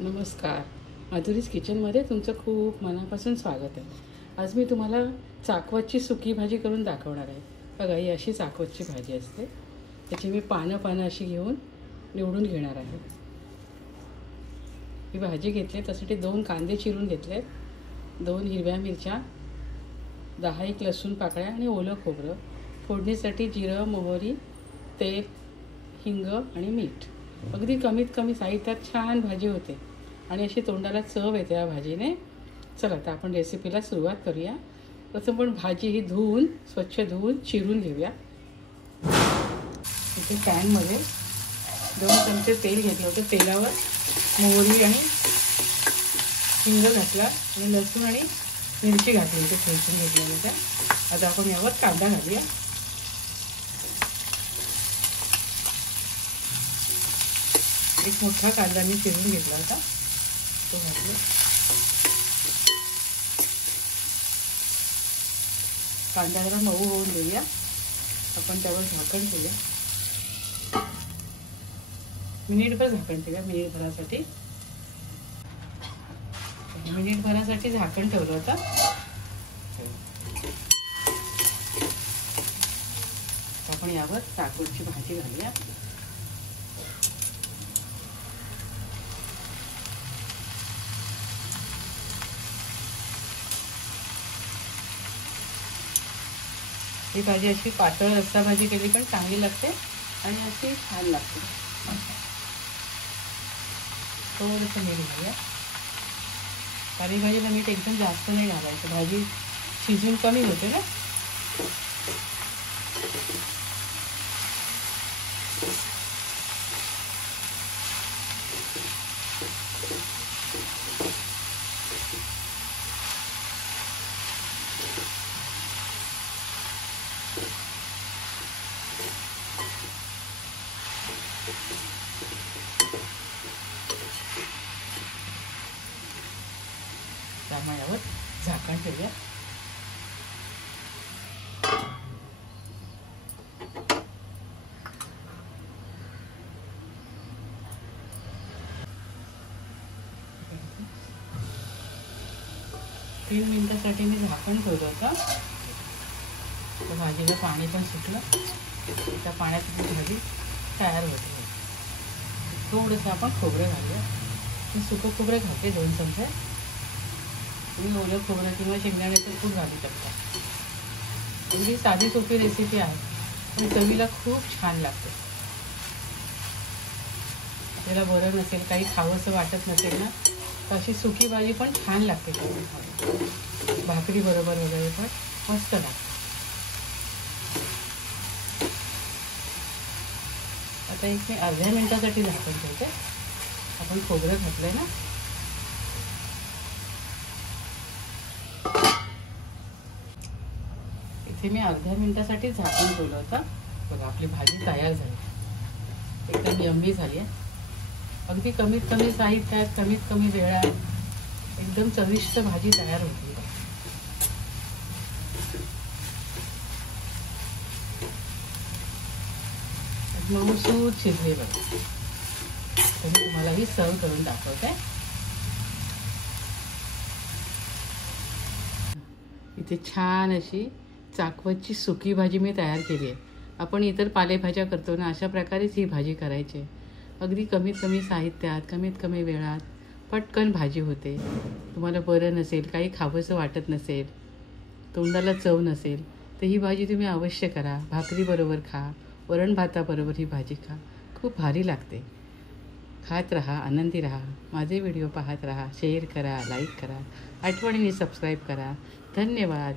नमस्कार, माधुरीज किचनमध्ये तुमचं खूप मनापासून स्वागत आहे. आज मी तुम्हाला चाकवतची सुकी भाजी करून दाखवणार आहे. बघा, ही अशी चाकवतची भाजी असते. त्याची मी पानं अशी घेऊन निवडून घेणार आहे. ही भाजी घेतली त्यासाठी 2 कांदे चिरून घेतले, 2 हिरव्या मिरच्या, 10 लसूण पाकळ्या आणि ओलं खोबरं. फोडणीसाठी जिरं, मोहरी, तेल, हिंग आणि मीठ. अगदी कमीत कमी साहित्यात छान भाजी होते आणि अशी तोंडाला चव येते या भाजीने. चला आता आपण रेसिपीला सुरुवात करूया. प्रथम पण भाजी ही स्वच्छ धुवून चिरून घेऊया. इथे पॅनमध्ये 2 चमचे तेल घेतलं होतं. तेलावर मोहरी आणि हिंग घातला आणि लसूण आणि मिरची घातली होती, ठेचून घेतल्या होत्या. आता आपण यावर कांदा घालूया. एक मोठा कांदा मी चिरून घेतला होता, तो घातला. कांदा जरा मऊ होऊन देऊया. आपण त्यावर झाकण ठेवूया. मिनिटभर झाकण ठेवूया. मिनिटभरासाठी झाकण ठेवलं होतं. आपण यावर चाकवतची भाजी घालूया. ही भाजी अशी पातळ रस्सा भाजी केली पण चांगली लागते आणि अशी छान लागते. थोडंसं मीठ घालूया. भाजीला मीठ एकदम जास्त नाही घालायचं, भाजी शिजून कमी होते ना. त्यामुळे यावर झाकण ठेवूया. तीन मिनिटासाठी मी झाकण ठेवलं होतं. तर भाजीला पाणी पण सुटलं. त्या पाण्यात भाजी तयार होते. थोडंसं आपण खोबरं घालूया. मी सुकं खोबरं घालते 2 चमचे. तुम्ही ओलं खोबरं किंवा शेंगदाण्याचं कूट घालू शकता. म्हणजे साधी सोपी रेसिपी आहे पण चवीला खूप छान लागते. आपल्याला बरं नसेल, काही खावंसं वाटत नसेल ना, तर अशी सुकी भाजी पण छान लागते. भाकरी बरोबर वगैरे पण मस्त लागते. आता एक मी अर्ध्या मिनिटासाठी झाकण ठेवते. आपण खोबरं घातलंय ना. इथे मी अर्ध्या मिनिटासाठी झाकून ठेवलं होतं. बघा, आपली भाजी तयार झाली. एकदम यम्मी झाली आहे. अगदी कमीत कमी साहित्यात, कमीत कमी वेळात एकदम चविष्ट भाजी तयार होती. मऊसूत शिजली बघा. तर मी तुम्हाला ही सर्व करून दाखवते. इथे छान अशी चाकवतची सुकी भाजी मी तयार केली आहे. आपण इतर पालेभाज्या करतो ना, अशा प्रकारेच ही भाजी करायची. अगदी कमीत कमी साहित्यात, कमीत कमी वेळात पटकन भाजी होते. तुम्हाला बरं नसेल, काही खावंसं वाटत नसेल, तोंडाला चव नसेल, तर ही भाजी तुम्ही अवश्य करा. भाकरीबरोबर खा, वरण भाताबरोबर ही भाजी खा. खूप भारी लागते. खात राहा, आनंदी राहा. माझे व्हिडिओ पाहत राहा. शेअर करा, लाईक करा, आठवणीने सबस्क्राईब करा. धन्यवाद.